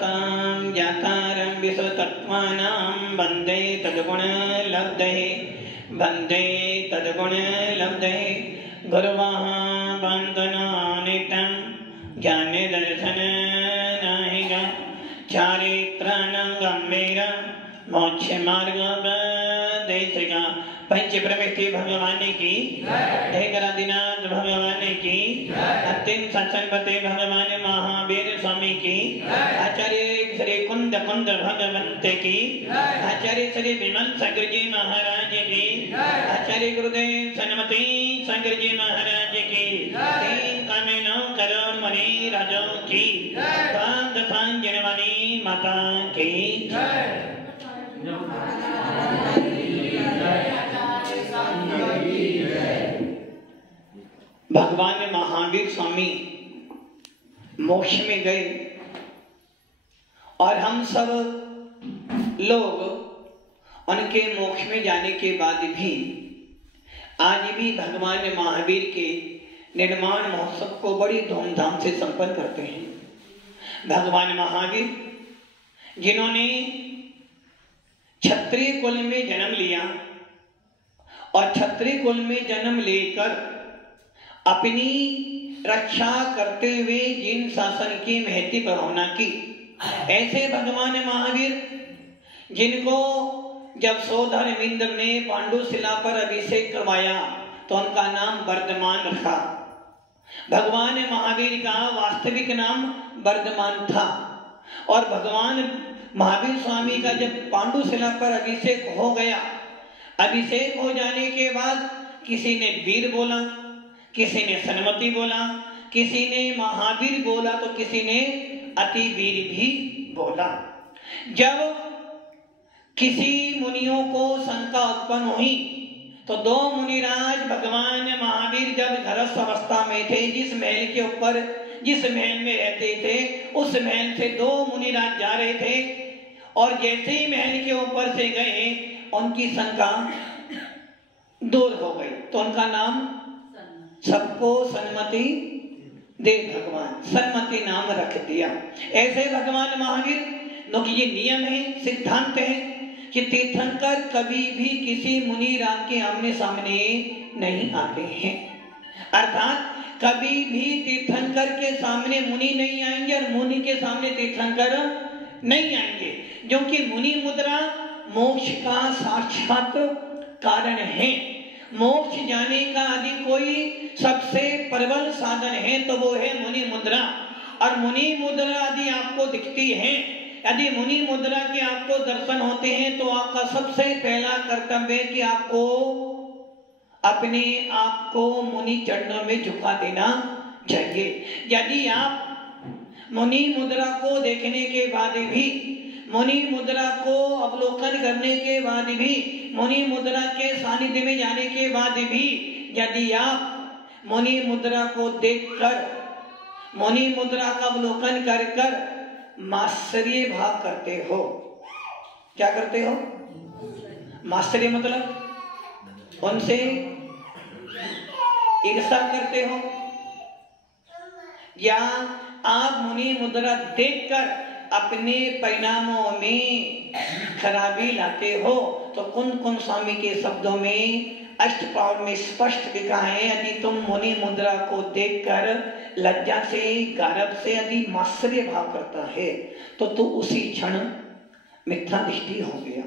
सतां ज्ञातारं विश्वतत्त्वानां वन्दे तद्गुणलब्धये गुरवः वन्दनानितं ज्ञानदर्शननायिका चारित्राणां गम्भीरा मोक्षमार्गोपदेशिका पंच प्रवृत्ति भगवान की एकरादिनाथ भगवान की अंतिम सत्संगपति भगवान महावीर स्वामी की आचार्य श्री कुंद भगवंत की आचार्य श्री विमल शंकर जी महाराज की आचार्य गुरुदेव सन्मति शंकर जी महाराज की तीन कामेनों करोड़ मणि राजों की पांच सांजन वाली माता की भगवान महावीर स्वामी मोक्ष में गए और हम सब लोग उनके मोक्ष में जाने के बाद भी आज भी भगवान महावीर के निर्माण महोत्सव को बड़ी धूमधाम से संपन्न करते हैं। भगवान महावीर जिन्होंने क्षत्रिय कुल में जन्म लिया और क्षत्रिय कुल में जन्म लेकर अपनी रक्षा करते हुए जिन शासन की महती भावना की, ऐसे भगवान महावीर जिनको जब सौधर्मेंद्र ने पांडुशिला पर अभिषेक करवाया तो उनका नाम वर्धमान रखा। भगवान महावीर का वास्तविक नाम वर्धमान था और भगवान महावीर स्वामी का जब पांडुशिला पर अभिषेक हो गया, अभिषेक हो जाने के बाद किसी ने वीर बोला, किसी ने सन्मति बोला, किसी ने महावीर बोला तो किसी ने अति वीर भी बोला। जब किसी मुनियों को शंका उत्पन्न हुई तो दो मुनिराज भगवान महावीर जब गृहस्थ अवस्था में थे, जिस महल में रहते थे उस महल से दो मुनिराज जा रहे थे और जैसे ही महल के ऊपर से गए उनकी शंका दूर हो गई तो उनका नाम सबको सन्मति दे भगवान सन्मति नाम रख दिया। ऐसे भगवान महावीर क्योंकि ये नियम है, सिद्धांत है कि तीर्थंकर कभी भी किसी मुनि राम के आमने सामने नहीं आते हैं, अर्थात कभी भी तीर्थंकर के सामने मुनि नहीं आएंगे और मुनि के सामने तीर्थंकर नहीं आएंगे, क्योंकि मुनि मुद्रा मोक्ष का साक्षात कारण है। मोक्ष जाने का यदि कोई सबसे प्रबल साधन है तो वो है मुनि मुद्रा। और मुनि मुद्रा यदि आपको दिखती है, यदि मुनि मुद्रा के आपको दर्शन होते हैं तो आपका सबसे पहला कर्तव्य है कि आपको अपने आप को मुनि चरणों में झुका देना चाहिए। यदि आप मुनि मुद्रा को देखने के बाद भी, मुनि मुद्रा को अवलोकन करने के बाद भी, मुनि मुद्रा के सानिध्य में जाने के बाद भी यदि आप मुनि मुद्रा को देखकर, मुनि मुद्रा का अवलोकन कर कर मात्सर्य भाव करते हो, क्या करते हो? मात्सर्य मतलब उनसे ईर्ष्या करते हो, या आप मुनि मुद्रा देखकर अपने परिणामों में खराबी लाते हो, तो कुंद स्वामी के शब्दों में अष्टपाद में स्पष्ट लिखा है, यदि तुम मुनि मुद्रा को देखकर लज्जा से, गर्व से यदि मात्सर्य भाव करता है तो तू उसी क्षण मिथ्या दृष्टि हो गया।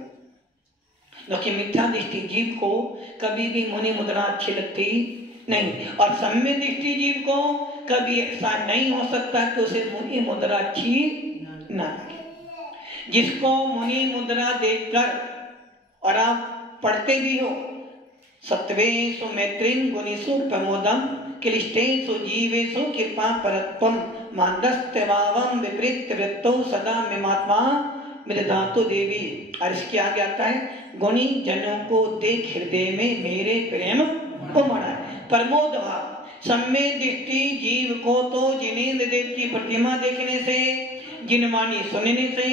क्योंकि मिथ्या दृष्टि जीव को कभी भी मुनि मुद्रा अच्छी लगती नहीं, और सम्य दृष्टि जीव को कभी ऐसा नहीं हो सकता कि उसे मुनि मुद्रा अच्छी ना लगे। जिसको मुनि मुद्रा देखकर, और आप पढ़ते भी हो, सत्वेषु मैत्रीं गुणेषु प्रमोदं क्लिष्टेषु जीवेषु कृपा परत्वं मानदस्त्यभावं विपरीत वृत्तो सदा मिमात्मा विदधातु देवी। और इसके आगे आता है, गुणी जनों को देख हृदय में मेरे प्रेम उमड़ा। प्रमोद भाव, सम्य दृष्टि जीव को तो जिनेन्द्र देव की प्रतिमा देखने से, जिनवाणी सुनने से,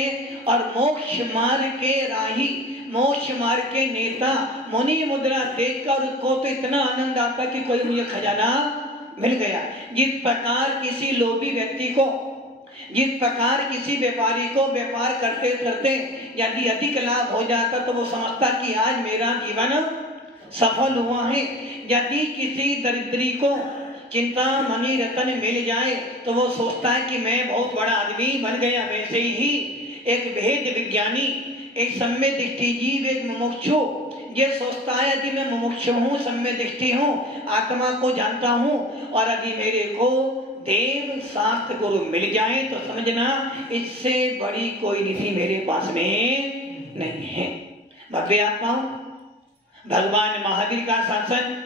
और मोक्ष मार्ग के राही, मोक्ष मार्ग के नेता मुनि मुद्रा देखकर उसको तो इतना आनंद आता कि कोई मुझे खजाना मिल गया। जिस प्रकार किसी लोभी व्यक्ति को जिस प्रकार किसी व्यापारी को व्यापार करते करते यदि अधिक लाभ हो जाता तो वो समझता कि आज मेरा जीवन सफल हुआ है। यदि किसी दरिद्री को चिंतामणि रत्न मिल जाए तो वो सोचता है कि मैं बहुत बड़ा आदमी बन गया। वैसे ही एक भेद विज्ञानी, एक सम्य दृष्टि जीव, एक मुमुक्षु ये सोचता है यदि मैं मुमुक्षु हूँ, सम्य दृष्टि हूँ, आत्मा को जानता हूँ और यदि मेरे को देव शास्त्र गुरु मिल जाए तो समझना इससे बड़ी कोई निधि मेरे पास में नहीं है। भव्य आत्माओं, भगवान महावीर का शासन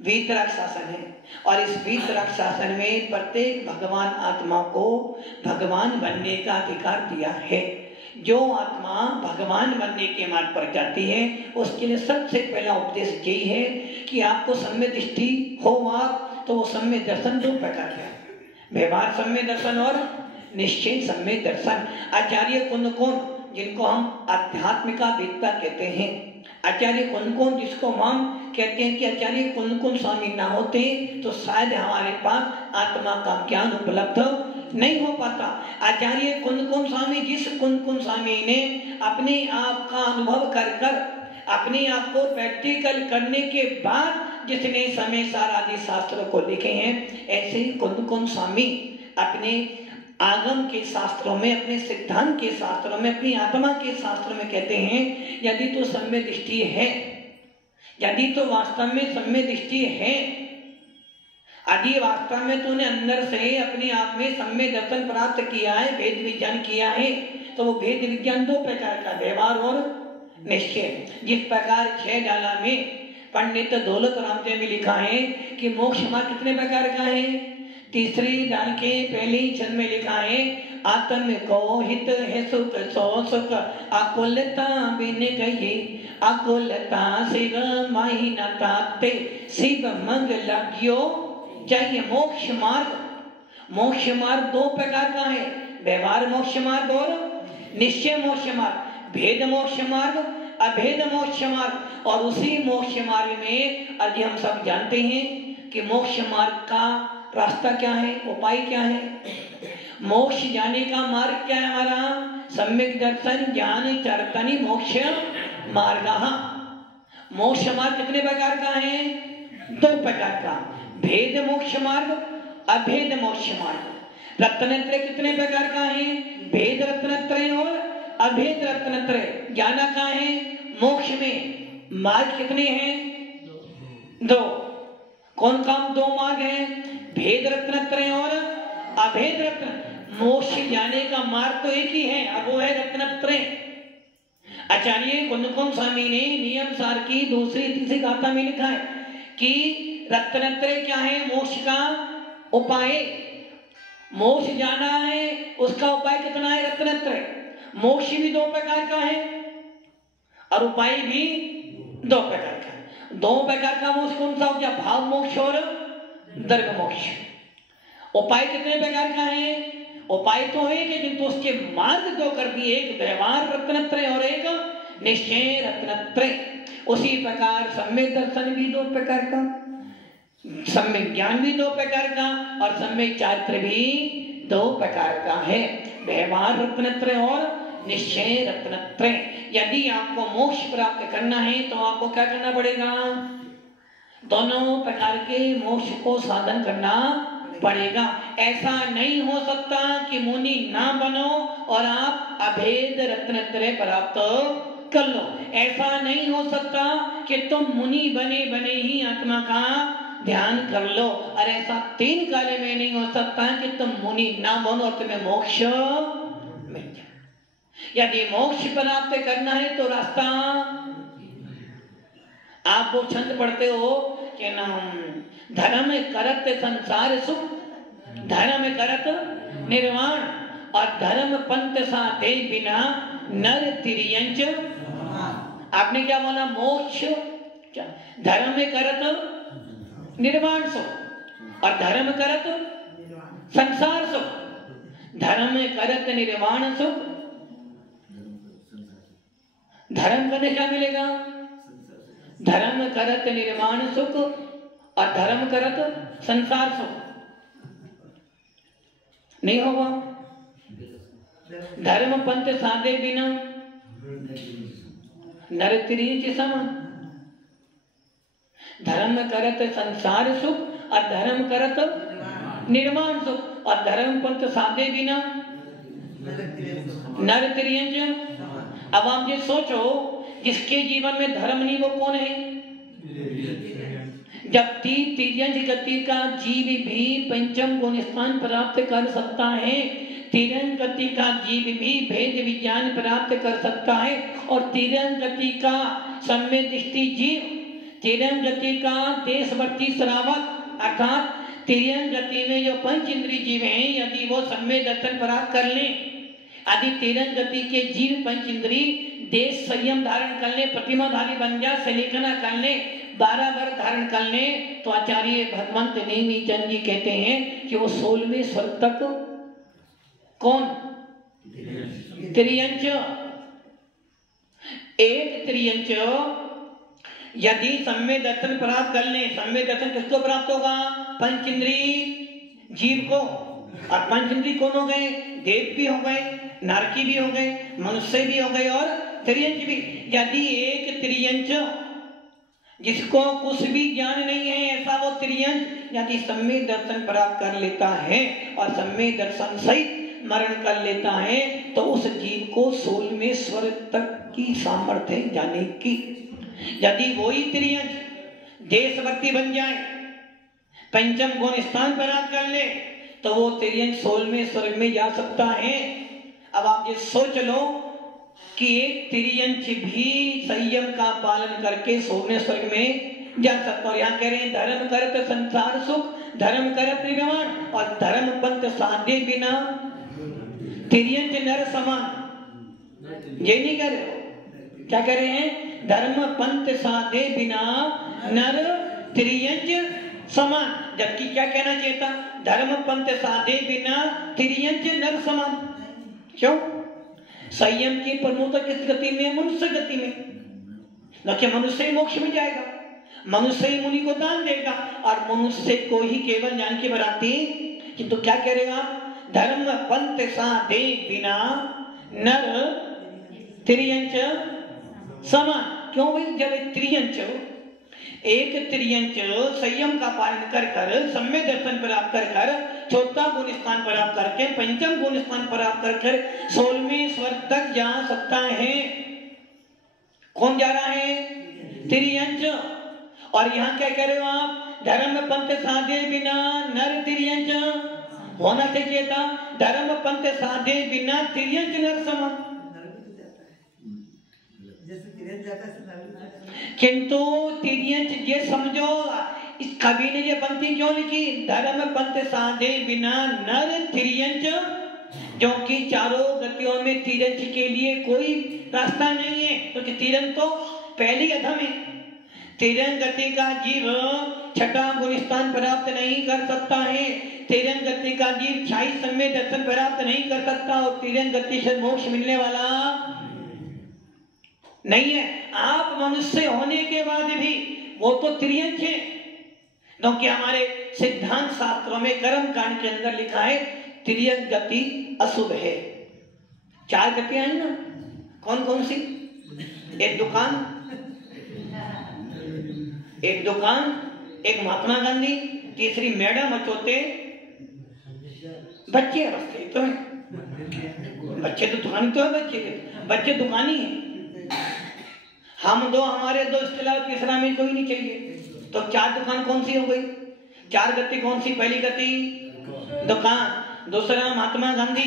वीतराग शासन है और इस वीतराग शासन में प्रत्येक भगवान आत्मा को भगवान बनने का अधिकार दिया है। जो आत्मा भगवान बनने के मार्ग पर जाती है उसके लिए सबसे पहला उपदेश यही है कि आपको सम्य दृष्टि हो आप तो वो सम्य दर्शन दो प्रकार का, व्यवहार सम्य दर्शन और निश्चय सम्य दर्शन। आचार्य कौन कौन जिनको हम आध्यात्मिका वेदता कहते हैं, आचार्य कौन कौन जिसको हम कहते हैं कि आचार्य कौन कौन स्वामी ना होते तो शायद हमारे पास आत्मा का ज्ञान उपलब्ध नहीं हो पाता। आचार्य कौन कौन स्वामी, जिस कौन कौन स्वामी ने अपने आप का अनुभव कर कर अपने आप को प्रैक्टिकल करने के बाद जिसने समय सार आदि शास्त्रों को लिखे हैं, ऐसे ही कौन कौन स्वामी अपने आगम के शास्त्रों में, अपने सिद्धांत के शास्त्रों में, अपनी आत्मा के शास्त्रों में कहते हैं यदि तो सम्य दृष्टि है, यदि तो वास्तव में सम्य दृष्टि है, यदि वास्तव में तूने अंदर से अपने आप में सम्य दर्शन प्राप्त किया है, भेद विज्ञान किया है, तो वो भेद विज्ञान दो प्रकार का, व्यवहार और निश्चय। जिस प्रकार 6 डाला में पंडित दौलत राम जी में लिखा है कि मोक्ष मार्ग कितने प्रकार का है, तीसरी डाल के पहले ही छंद में लिखा है आत्म को हित है सुख सो सुख आकुलता बिन गई आकुलता शिव माही नाते शिव मंग लग्यो चाहिए। मोक्ष मार्ग, मोक्ष मार्ग दो प्रकार का है, व्यवहार मोक्ष मार्ग और निश्चय मोक्ष मार्ग, भेद मोक्ष मार्ग, अभेद मोक्ष मार्ग। और उसी मोक्ष मार्ग में आज हम सब जानते हैं कि मोक्ष मार्ग का रास्ता क्या है, उपाय क्या है, मोक्ष जाने का मार्ग क्या है हमारा, सम्यक दर्शन ज्ञान चरतनि मोक्ष मार्ग। मोक्ष मार्ग कितने प्रकार का है, 2 प्रकार का, भेद मोक्ष मार्ग, अभेद मोक्ष मार्ग। रत्नत्रय कितने प्रकार का है, भेद रत्नत्रय और अभेद रत्नत्रय। जाना कहाँ है, मोक्ष में। मार्ग कितने हैं, 2। कौन कौन 2 मार्ग हैं, भेद रत्नत्रय और अभेद रत्न। मोक्ष जाने का मार्ग तो एक ही है, अब वो है रत्नत्रय। आचार्य कुंदकुम स्वामी ने नियम सार की 2-3 गाथा में लिखा है कि रत्नत्रय क्या है, मोक्ष का उपाय। मोक्ष जाना है उसका उपाय कितना है, रत्नत्रय। मोक्ष भी 2 प्रकार का है और उपाय भी 2 प्रकार का। 2 प्रकार का मोक्ष कौन सा हो गया, भाव मोक्ष और दर्भ मोक्ष। उपाय कितने प्रकार का है, उपाय तो है कि किंतु उसके मार्ग 2 कर दिए, एक व्यवहार रत्नत्रय और एक निश्चय रत्नत्रय। उसी प्रकार सम्यक दर्शन भी 2 प्रकार का, सम्यक ज्ञान भी 2 प्रकार का और सम्यक चारित्र भी 2 प्रकार का है, व्यवहार रत्नत्रय और निश्चय रत्नत्रय। यदि आपको मोक्ष प्राप्त करना है तो आपको क्या करना पड़ेगा, दोनों प्रकार के मोक्ष को साधन करना पड़ेगा। ऐसा नहीं हो सकता कि मुनि ना बनो और आप अभेद रत्नत्रय प्राप्त कर लो। ऐसा नहीं हो सकता कि तुम मुनि बने बने ही आत्मा का ध्यान कर लो, और ऐसा 3 काल में नहीं हो सकता कि तुम मुनि ना बनो और तुम्हें मोक्ष मिल जाए। यदि मोक्ष प्राप्त करना है तो रास्ता, आप वो छंद पढ़ते हो कि नाम धर्म करत संसार सुख, धर्म करत निर्वाण, और धर्म पंथ साधे बिना नर तिर्यंच। आपने क्या बोला, मोक्ष क्या, धर्म करत निर्वाण सुख और धर्म करत संसार सुख। धर्म करत निर्वाण सुख, धर्म करने क्या मिलेगा, धर्म करत निर्वाण सुख और धर्म करत संसार सुख नहीं होगा। धर्म पंथ साधे बिना नर त्रियंच सम। धर्म करत संसार सुख और धर्म करत निर्वाण सुख, और धर्म पंथ साधे बिना नर त्रियंच। अब आप ये सोचो, जिसके जीवन में धर्म नहीं वो कौन है? जब तिर्यंच गति का जीव भी पंचम गुण स्थान प्राप्त कर सकता है, तिर्यंच गति का जीव भी भेद विज्ञान प्राप्त कर सकता है, और तिर्यंच गति का सम्यक दृष्टि जीव, तिर्यंच गति का देशवर्ती श्रावक अर्थात तिर्यंच गति में जो पंच इंद्रिय जीव हैं, यदि वो सम्यक दर्शन प्राप्त कर लें, यदि तिर्यंच गति के जीव पंच इंद्रिय देश संयम धारण कर ले, प्रतिमाधारी बन जा, सलेखना कर ले, 12 वर्ग धारण कर ले, तो आचार्य भगवंत नेमीचंद जी कहते हैं कि वो 16वें स्वर्ग तक कौन? त्रियंच। एक त्रियंच यदि सम्यक दर्शन प्राप्त कर ले, सम्यक दर्शन किसको प्राप्त होगा? पंच इंद्रिय जीव को। और पंच इंद्रिय कौन हो गए? देव भी हो गए, नारकी भी हो गए, मनुष्य भी हो गए और त्रियंच भी। यदि एक त्रियंच जिसको कुछ भी ज्ञान नहीं है, ऐसा वो त्रियंच यदि सम्यक दर्शन प्राप्त कर लेता है और सम्यक दर्शन सहित मरण कर लेता है, तो उस जीव को 16वें स्वर्ग तक की सामर्थ्य जाने की। यदि वही त्रियंच देशवर्ती बन जाए, पंचम गुण स्थान प्राप्त कर ले, तो वो त्रियंच 16वें स्वर्ग में जा सकता है। अब आप ये सोच लो कि एक त्रियंच भी संयम का पालन करके 16वें स्वर्ग में जा सकता। और यहाँ कह रहे हैं धर्म करत संसार सुख, धर्म करत निर्वाण, और धर्म पंथ साधे बिना त्रियंच नर समान। ये नहीं कह रहे हो, क्या कह रहे हैं? धर्म पंथ साधे बिना नर त्रियंच समान। जबकि क्या कहना चाहिए था? धर्म पंथ साधे बिना त्रियंच नर समान। क्यों? संयम की प्रमुखता किस गति में? मनुष्य गति में। देखिए, मनुष्य ही मोक्ष में जाएगा, मनुष्य ही मुनि को दान देगा, और मनुष्य को ही केवल ज्ञान की बराती। किंतु क्या कह रहे आप? धर्म पंथ साधे बिना नर त्रियंच समान। क्यों भाई? जब एक त्रियंच संयम का पालन कर कर, सम्यक दर्शन प्राप्त कर कर, चौथा गुण स्थान प्राप्त करके, पंचम गुण स्थान प्राप्त कर कर 16वें स्वर्ग तक जा सकता है। कौन जा रहा है? त्रियंच। और यहाँ क्या कह रहे हो आप? धर्म पंथ साधे बिना नर त्रियंच। होना चाहिए था धर्म पंथ साधे बिना त्रियंच नर समान। किंतु तिर्यंच ये समझो, इस कवि ने ये पंक्ति क्यों लिखी? धर्म पंथ साधे बिना नर त्रियंच, क्योंकि चारों गतियों में तिर्यंच के लिए कोई रास्ता नहीं है, क्योंकि तिर्यंच तो पहली अधम है। तिर्यंच गति का जीव छठा गुण स्थान प्राप्त नहीं कर सकता है, तिर्यंच गति का जीव 26 सम्यक दर्शन प्राप्त नहीं कर सकता, और तिर्यंच गति से मोक्ष मिलने वाला नहीं है। आप मनुष्य होने के बाद भी वो तो त्रियंच है, क्योंकि हमारे सिद्धांत शास्त्रों में कर्म कांड के अंदर लिखा है त्रियंच गति अशुभ है। 4 गतियां हैं ना, कौन कौन सी? एक दुकान, एक महात्मा गांधी, तीसरी मैडम, और चौथे बच्चे। अवस्थे तो है, बच्चे तो दुकानी तो है, बच्चे दुकानी है। हम दो, हमारे दो, इसके अलावा तीसरा में कोई नहीं चाहिए। तो 4 दुकान कौन सी हो गई? 4 गति कौन सी? पहली गति दुकान, दूसरा महात्मा गांधी,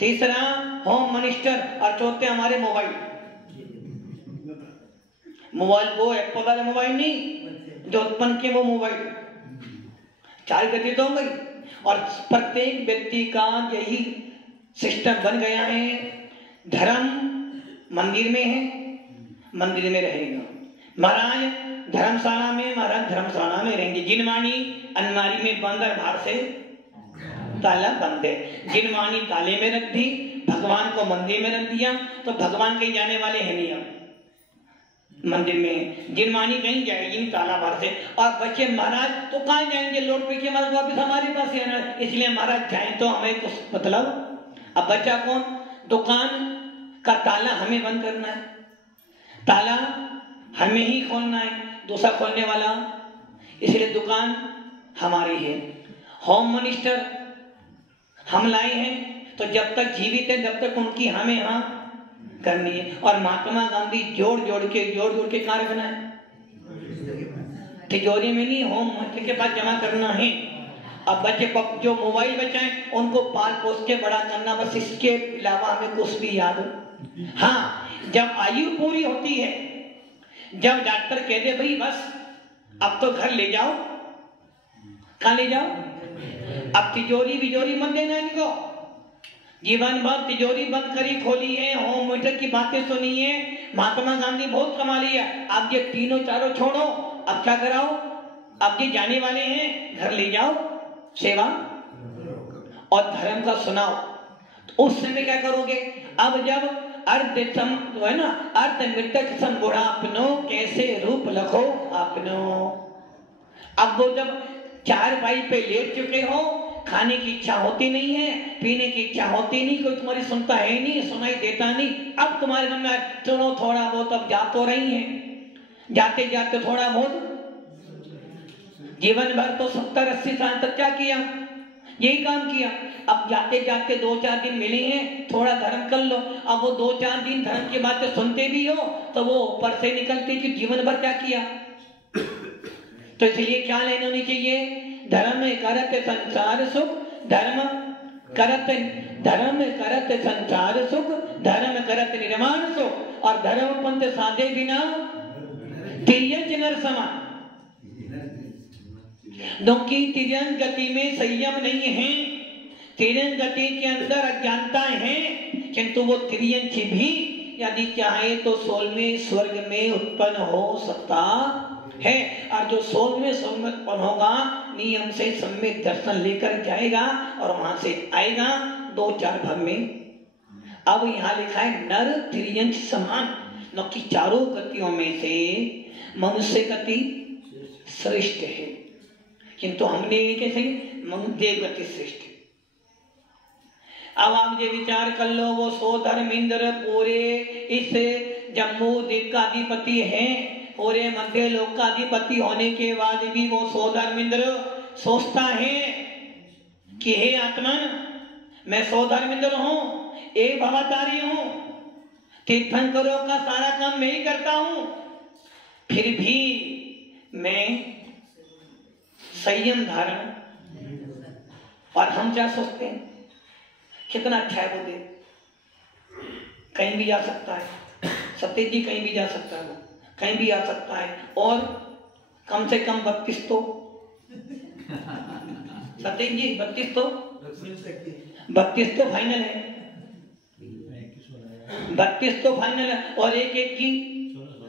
तीसरा होम मिनिस्टर, और चौथे हमारे मोबाइल। मोबाइल वो एप्पल वाला मोबाइल नहीं जो उत्पन्न किए, वो मोबाइल। 4 गति तो हो गई, और प्रत्येक व्यक्ति का यही सिस्टम बन गया है। धर्म मंदिर में है, मंदिर में रहेगा। महाराज धर्मशाला में, महाराज धर्मशाला में रहेंगे। जिनवाणी अलमारी में बंद, बाहर से ताला बंद है। जिनवाणी ताले में रख दी, भगवान को मंदिर में रख दिया, तो भगवान कहीं जाने वाले हैं नहीं। अब मंदिर में जिनवाणी कहीं जाएगी नहीं, ताला बाहर से। और बच्चे महाराज तो कहाँ जाएंगे? लौट पे के महाराज वापिस हमारे पास ही आना, इसलिए महाराज जाए तो हमें कुछ मतलब अब बचा कौन? दुकान का ताला हमें बंद करना है, ताला हमें ही खोलना है, दूसरा खोलने वाला, इसलिए दुकान हमारी है। होम मिनिस्टर हम लाए हैं, तो जब तक जीवित है तब तक उनकी हमें यहाँ करनी है। और महात्मा गांधी जोड़ जोड़ के कहाँ रखना है? तिजोरी में नहीं, होम मिनिस्टर के पास जमा करना है। अब बच्चे जो मोबाइल बचाएं उनको पाल पोस के बड़ा करना, बस इसके अलावा हमें कुछ भी याद। हाँ, जब आयु पूरी होती है, जब डॉक्टर कह दे भाई बस अब तो घर ले जाओ, कहाँ ले जाओ? अब तिजोरी बिजोरी मत देना इनको। जीवन भर तिजोरी बंद करी खोली है, होम मिनिस्टर की बातें सुनी है, महात्मा गांधी बहुत कमा लिया। अब ये तीनों चारों छोड़ो, अब क्या कराओ? अब ये जाने वाले हैं, घर ले जाओ, सेवा और धर्म का सुनाओ। तो उस समय क्या करोगे? अब जब अर्ध है ना, अर्ध मृतक सम बुढ़ापनो, कैसे रूप लखो आपनो। अब वो जब चारपाई पे लेट चुके हो, खाने की इच्छा होती नहीं है, पीने की इच्छा होती नहीं, कोई तुम्हारी सुनता है नहीं, सुनाई देता नहीं। अब तुम्हारे मन में चलो थोड़ा बहुत, अब जा तो रही है, जाते जाते थोड़ा बहुत, जीवन भर तो 70-80 साल तक क्या किया? यही काम किया। अब जाते जाते 2-4 दिन मिले हैं, थोड़ा धर्म कर लो। अब वो 2-4 दिन धर्म की बातें सुनते भी हो तो वो ऊपर से निकलते कि जीवन भर क्या किया। तो इसलिए क्या लेनी होनी चाहिए? धर्म करत संसार सुख, धर्म करत संसार सुख, धर्म करत निर्माण सुख, और धर्म पंथ साधे बिना तिर्यंच नर समान। क्योंकि तिर्यंच गति में संयम नहीं है, तिर्यंच गति के अंदर अज्ञानताएं हैं, किंतु वो तिर्यंच भी यदि चाहे तो 16वें स्वर्ग में उत्पन्न हो सकता है। और जो 16वें स्वर्ग में उत्पन्न होगा, नियम से सम्यक दर्शन लेकर जाएगा और वहां से आएगा 2-4 भाग में। अब यहाँ लिखा है नर तिर्यंच समान, न कि चारों गतियों में से मनुष्य गति श्रेष्ठ है, किंतु हमने कैसे देव गति श्रेष्ठ है। अब आप ये विचार कर लो, वो 100 धर्मेंद्र पूरे इस जम्मू द्वीप का अधिपति है, पूरे मध्य लोक का अधिपति होने के बाद भी वो 100 धर्मेंद्र सोचता है कि हे आत्मन, मैं 100 धर्मेंद्र हूं, एक भवतारी हूं, तीर्थंकरों का सारा काम मैं ही करता हूं, फिर भी मैं संयम धारण। और हम क्या सोचते हैं? कितना अच्छा है वो देव, कहीं भी जा सकता है, सत्य जी कहीं भी जा सकता है, वो कहीं भी आ सकता है, और कम से कम 32 तो सत्य जी 32 तो फाइनल है, 32 तो फाइनल है, और एक की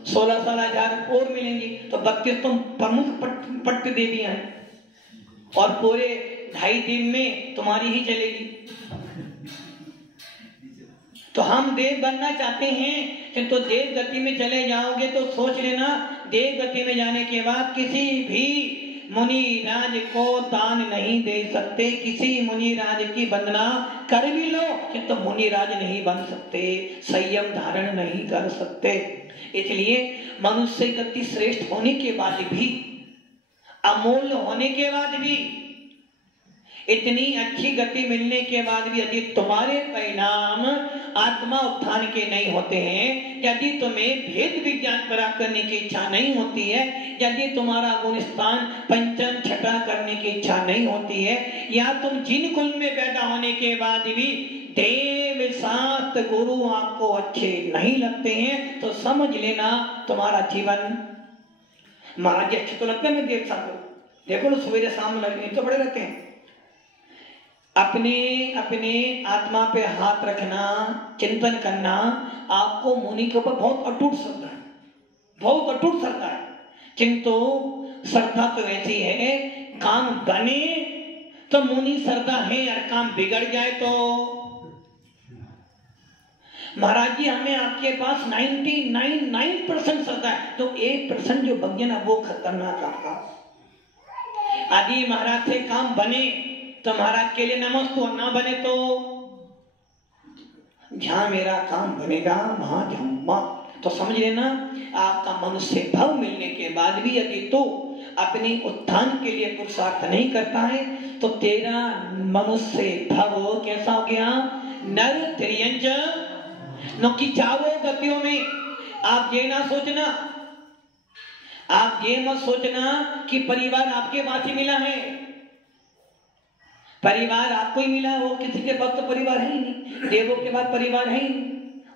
16-16 हजार और मिलेंगी, तो 32 तो प्रमुख पट्ट देवियां हैं, और पूरे 2.5 दिन में तुम्हारी ही चलेगी। तो हम देव बनना चाहते हैं, किंतु देव गति में चले जाओगे तो सोच लेना, देव गति में जाने के बाद किसी भी मुनि राज को दान नहीं दे सकते। किसी मुनि राज की वंदना कर भी लो, किंतु मुनि राज नहीं बन सकते, संयम धारण नहीं कर सकते। इसलिए मनुष्य गति श्रेष्ठ होने के बाद भी, अमूल्य होने के बाद भी, इतनी अच्छी गति मिलने के बाद भी यदि तुम्हारे परिणाम आत्मा उत्थान के नहीं होते हैं, यदि तुम्हें भेद विज्ञान प्राप्त करने की इच्छा नहीं होती है, यदि तुम्हारा गुण स्थान पंचम छठा करने की इच्छा नहीं होती है, या तुम जिन कुल में पैदा होने के बाद भी देव शास्त्र गुरु आपको अच्छे नहीं लगते हैं, तो समझ लेना तुम्हारा जीवन। महाराज जी अच्छे तो लगते हैं देव शास्त्र, देखो ना सवेरे शाम लगने तो बड़े रहते हैं। अपने अपने आत्मा पे हाथ रखना, चिंतन करना, आपको मुनि के ऊपर बहुत अटूट श्रद्धा है, बहुत अटूट श्रद्धा है, किंतु श्रद्धा तो ऐसी है, काम बने तो मुनि श्रद्धा है, और काम बिगड़ जाए तो। महाराज जी हमें आपके पास 99% श्रद्धा है, तो 1% जो बन ना वो खतरनाक आपका। आदि महाराज से काम बने तो महाराज के लिए नमस्ते, ना बने तो जहां मेरा काम बनेगा वहां जाऊंगा। तो समझ लेना, आपका मनुष्य भाव मिलने के बाद भी यदि तो अपने उत्थान के लिए पुरुषार्थ नहीं करता है तो तेरा मनुष्य भाव कैसा हो गया? नर त्रियंच नुकी चावो गतियों में। आप ये ना सोचना, आप ये मत सोचना कि परिवार आपके पास ही मिला है। परिवार आपको ही मिला, वो किसी के पास तो परिवार है ही नहीं। देवों के पास परिवार है ही नहीं,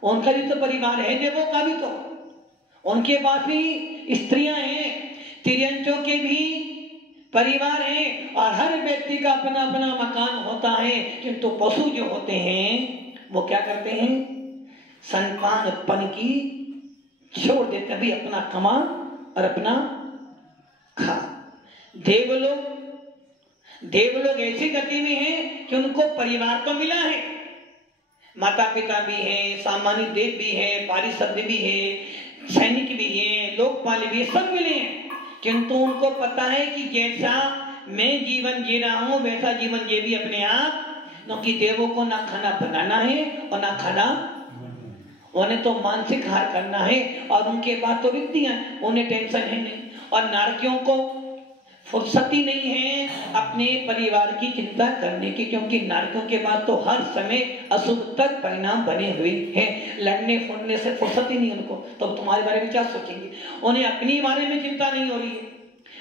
उनका भी तो परिवार है, देवों का भी, तो उनके पास भी स्त्रियां हैं, तिर्यंचों के भी परिवार हैं, और हर व्यक्ति का अपना अपना मकान होता है। किंतु पशु जो होते हैं वो क्या करते हैं? संतान उत्पन्न की छोड़ देते, भी अपना कमा और अपना खा। देवलोग ऐसी गति में हैं कि उनको परिवार तो मिला है, माता पिता भी हैं, सामान्य देव भी है, पारिषद भी है, सैनिक भी है, लोकपाल भी है, सब मिले हैं। किंतु उनको पता है कि जैसा मैं जीवन जी रहा हूं वैसा जीवन ये भी अपने आप, क्योंकि देवों को ना खाना बनाना है और ना खाना, उन्हें तो मानसिक हार करना है, और उनके पास तो विद्या, उन्हें टेंशन है नहीं। और नारकियों को फुर्सत ही नहीं है अपने परिवार की चिंता करने की, क्योंकि नारकियों के बाद तो हर समय अशुभ तक परिणाम बने हुए हैं। लड़ने फुड़ने से फुर्सत ही नहीं उनको, तो तुम्हारे बारे में क्या सोचेंगे? उन्हें अपनी बारे में चिंता नहीं हो रही है।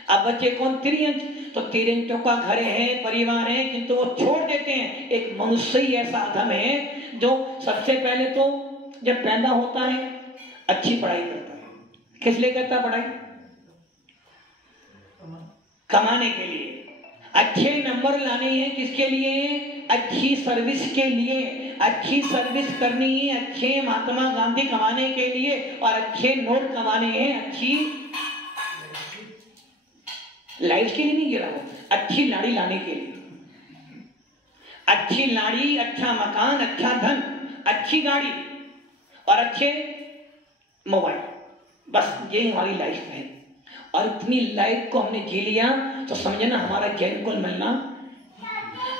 अब बच्चे कौन? तिर्यंच। तो तिर्यंचों का घर है, परिवार है, किंतु वो छोड़ देते हैं। एक मनुष्य ही ऐसा अधम है जो सबसे पहले तो जब पैदा होता है अच्छी पढ़ाई करता है। किस लिए करता पढ़ाई? कमाने के लिए। अच्छे नंबर लाने हैं, किसके लिए? अच्छी सर्विस के लिए। अच्छी सर्विस करनी है अच्छे महात्मा गांधी कमाने के लिए, और अच्छे नोट कमाने हैं अच्छी लाइफ के लिए नहीं गिरा हो, अच्छी लाड़ी लाने के लिए। अच्छी लाड़ी, अच्छा मकान, अच्छा धन, अच्छी गाड़ी और अच्छे मोबाइल, बस यही हमारी लाइफ है। और इतनी लाइफ को हमने जी लिया तो समझे ना हमारा जैन कुल मिलना,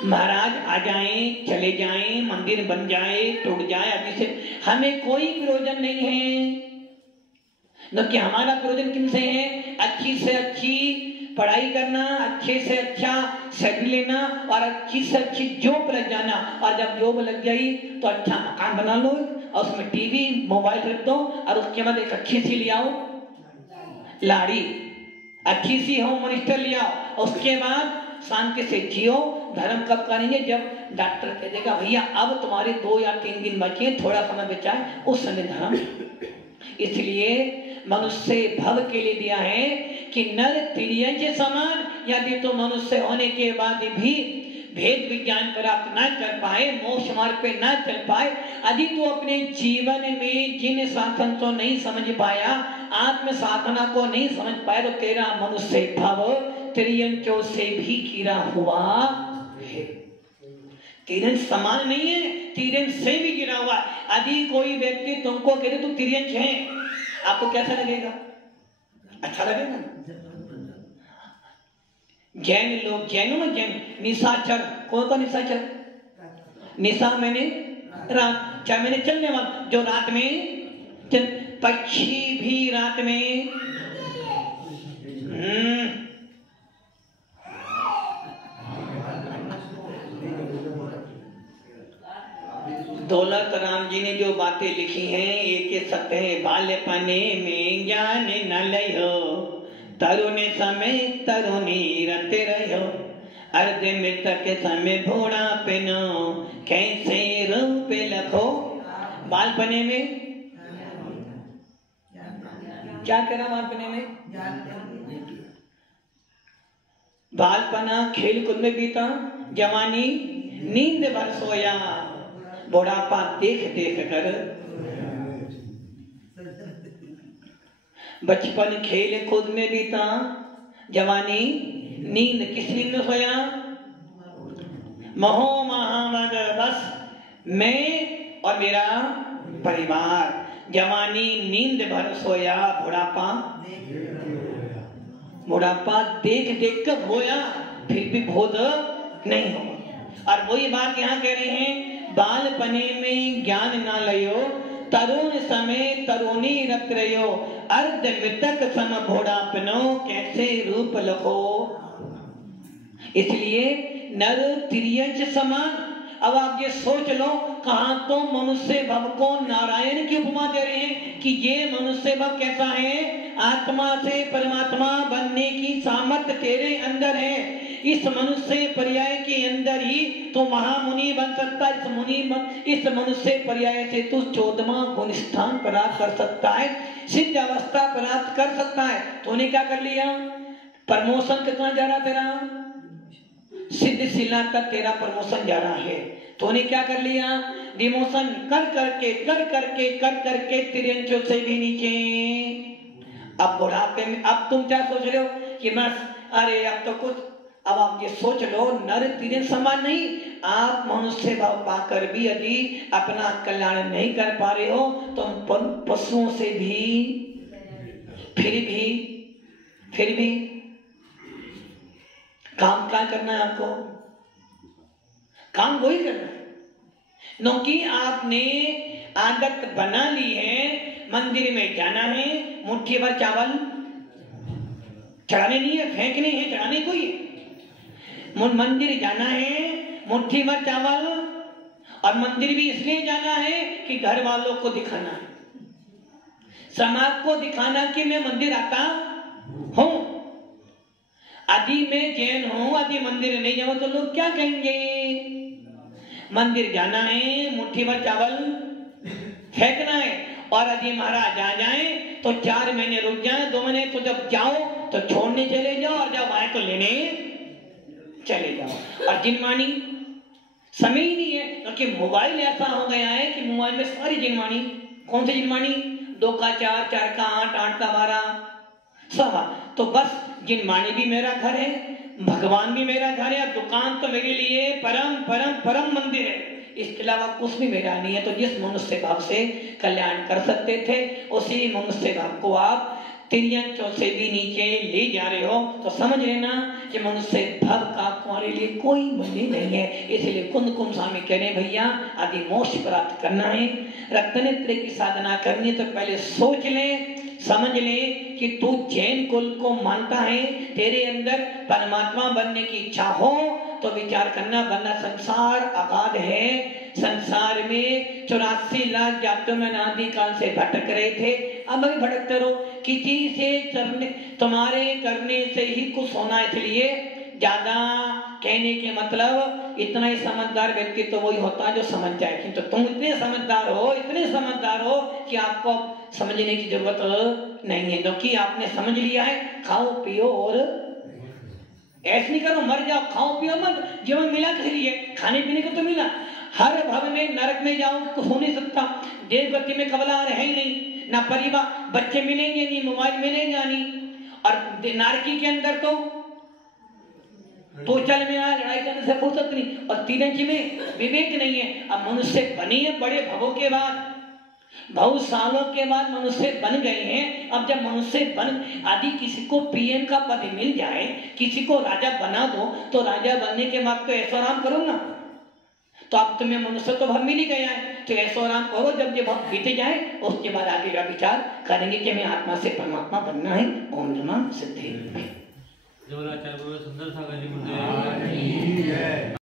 महाराज आ जाएं चले जाएं, मंदिर बन जाए टूट जाए, अभी से हमें कोई प्रयोजन नहीं है। न कि हमारा प्रयोजन किनसे है? अच्छी से अच्छी पढ़ाई करना, अच्छे से अच्छा सैलरी लेना और अच्छी से अच्छी जॉब लग जाना। और जब जॉब लग जाई तो अच्छा मकान बना लो और उसमें टीवी मोबाइल रख दो, और उसके बाद एक अच्छी सी ले आओ लाड़ी, अच्छी सी होम मिनिस्टर ले आओ। उसके बाद शांति से जियो। धर्म कब करेंगे? जब डॉक्टर कह देगा भैया अब तुम्हारे 2 या 3 दिन बचे, थोड़ा समय बचा है, उस समय धर्म। इसलिए मनुष्य भव के लिए दिया है कि नर तिर्यंच समान। यदि तो मनुष्य होने के बाद भी भेद विज्ञान प्राप्त न कर पाए, मोक्ष मार्ग पे न चल पाए, यदि तो अपने जीवन में जिन साधन को नहीं समझ पाया, आत्म साधना को नहीं समझ पाया, तो तेरा मनुष्य भव तिर्यंचों से भी घिरा हुआ है। तिर्यंच समान नहीं है, तिर्यंच से भी घिरा हुआ है। यदि कोई व्यक्ति तुमको कहे तो तिर्यंच है, आपको कैसा लगेगा? अच्छा लगेगा ना? जैन लोग, जैनो ना जैन, निशाचर। कौन सा निशाचर? निशा मैंने रात, चाहे मैंने चलने वाला, जो रात में पक्षी भी रात में दौलत राम जी ने जो बातें लिखी हैं एक सत्य है। बाल्यपने में ज्ञान न लयो, तरुण समय तरुणी रते रहो, अर्ध मृतक समय भोड़ा पेनो, कैसे रूप लखो। बालपने में क्या करा? बालपने में बालपना खेल कूद में बीता, जवानी नींद भर सोया, बुढ़ापा देख देख कर। बचपन खेल कूद में बीता, जवानी नींद किस नींद में सोया? महो महामग, बस मैं और मेरा परिवार। जवानी नींद भर सोया, बुढ़ापा देख देख कर होया, फिर भी बोध नहीं हो। और वही बात यहाँ कह रहे हैं, बालपने में ज्ञान ना लयो, तरुण समय तरुणी रत रयो, अर्ध मृतक सम भोड़ापनो, कैसे रूप लखो। इसलिए नर तिर्यंच समान। अब आप ये सोच लो, कहां तो मनुष्य भव को नारायण की उपमा दे रहे हैं कि ये मनुष्य भव कैसा है, आत्मा से परमात्मा बनने की सामर्थ्य तेरे अंदर है। इस मनुष्य पर्याय के अंदर ही तो महामुनि बन सकता है। इस मनुष्य पर्याय से तू 14वां गुण स्थान प्राप्त कर सकता है, सिद्ध अवस्था प्राप्त कर सकता है। तूने क्या कर लिया? प्रमोशन कितना जा रहा तेरा? सिद्ध शिला तक तेरा प्रमोशन जा रहा है। तूने क्या कर लिया? डिमोशन कर करके तिरंचों से भी नीचे। अब बुढ़ापे में अब तुम क्या सोच रहे हो कि मैं अरे अब तो कुछ। अब आप ये सोच लो, नर तिरंज समान नहीं, आप मनुष्य भाव पाकर भी यदि अपना कल्याण नहीं कर पा रहे हो तो पशुओं से भी फिर भी काम क्या करना है? आपको काम वही करना है, क्योंकि आपने आदत बना ली है। मंदिर में जाना है, मुट्ठी भर चावल चढ़ाने नहीं है, फेंकने हैं, चढ़ाने को ही है। मंदिर जाना है, मुट्ठी भर चावल, और मंदिर भी इसलिए जाना है कि घर वालों को दिखाना है, समाज को दिखाना कि मैं मंदिर आता हूं। यदि मैं जैन हूं, यदि मंदिर नहीं जाऊं तो लोग क्या कहेंगे? मंदिर जाना है, मुट्ठी भर चावल फेंकना है, और यदि महाराज आ जाए तो 4 महीने रुक जाए, 2 महीने, तो जब जाओ तो छोड़ने चले जाओ, और जब आए तो लेने चले जाओ। और जिनमानी समय ही नहीं है, क्योंकि मोबाइल ऐसा हो गया है कि मोबाइल में सारी जिनमानी। कौन सी जिनमानी? 2 का 4, 4 का 8, 8 का 12 सब। तो बस जिनमानी भी मेरा घर है, भगवान भी मेरा घर है, और दुकान तो मेरे लिए परम परम परम मंदिर है। इसके अलावा कुछ भी मेरा नहीं है। तो जिस मनुष्य भाव से कल्याण कर सकते थे, उसी मनुष्य भाव को आप तिर्यंचों से भी नीचे ले जा रहे हो, तो समझ लेना कि मनुष्य भाव का तुम्हारे लिए कोई मूल्य नहीं है। इसलिए कुंद कुंद स्वामी कह रहे भैया, आदि मोक्ष प्राप्त करना है, रत्नेत्र की साधना करनी, तो पहले सोच ले, समझ ले कि तू जैन कुल को मानता है, तेरे अंदर परमात्मा बनने की इच्छा हो तो विचार करना, वरना संसार अगाध है। संसार में 84 लाख जातों में अनादि काल से भटक रहे थे, अब भी भटकते रहो। किसी से तुम्हारे करने से ही कुछ होना, इसलिए ज्यादा कहने के मतलब इतना ही समझदार व्यक्ति तो वही होता है जो समझ जाए। किंतु तुम इतने समझदार हो कि आपको समझने की जरूरत नहीं है, क्योंकि आपने समझ लिया है। खाओ पियो और ऐसे नहीं करो, मर जाओ, खाओ पियो मत। जीवन मिला किस लिए? खाने पीने को तो मिला। हर भव में नरक में जाओ कुछ हो नहीं सकता, देवगति में कबला रहे ही नहीं, ना परिवार, बच्चे मिलेंगे नहीं, मोबाइल मिलेगा नहीं, और नारकी के अंदर तो चल में आ लड़ाई करने से फुर्सत नहीं, और तिरंज में विवेक नहीं है। अब मनुष्य बनी है बड़े भवों के बाद, बहुत सालों के बाद मनुष्य बन गए हैं। अब जब मनुष्य बन, आदि किसी को पीएम का पद मिल जाए, किसी को राजा बना दो, तो राजा बनने के बाद तो ऐसा आराम करो ना। तो अब तुम्हें मनुष्य तो भव मिल ही गया है, तो ऐसा आराम करो, जब ये भव बीते जाए उसके बाद आगे का विचार करेंगे कि हमें आत्मा से परमात्मा बनना है। ओम नमः सिद्धि। सुंदर सागर जी